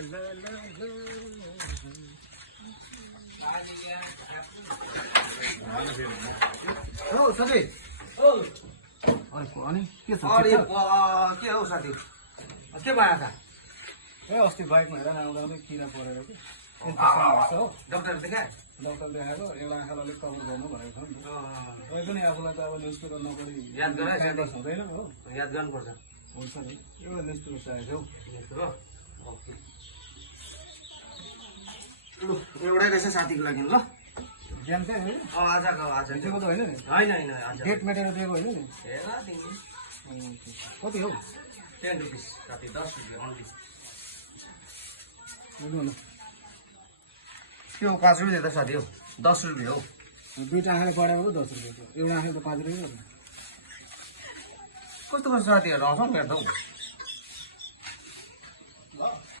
हो साथी अनि के छ के हो साथी के भयो त ए अस्ति बाइकमा हेर आउँदा किरा परेर कि इन्फेक्सन भएको छ हो डाक्टर देखाए डाक्टर देखाएको एउटा आँखालाई अलिक कभर गर्नु भनेको छ नि त तै पनि आफूलाई त अब न्युज पेपर नपढी याद गराए टाइमपास हुँदैन हो याद गर्नुपर्छ हुन्छ नि एउटा न्युज पेपर चाहिएको हो ओके लु एउटै रहेछ साथीको लागि ल ज्ञान चाहिँ हो आजको आज हिजोको त होइन नि होइन होइन आज डेट मेटेर दिएको होइन नि हेर तिमी कति हौ 10 रुपिस साथी 10 रुपियाँ अन्ली त्यो 5 रुपियाँ त साथी हो 10 रुपियाँ हो दुईटा आँखाले पढाएको 10 रुपियाँ एउटा आँखाले त 5 रुपियाँ कस्तो कस्तो साथीहरू आउँछ नि हेर्दा हौ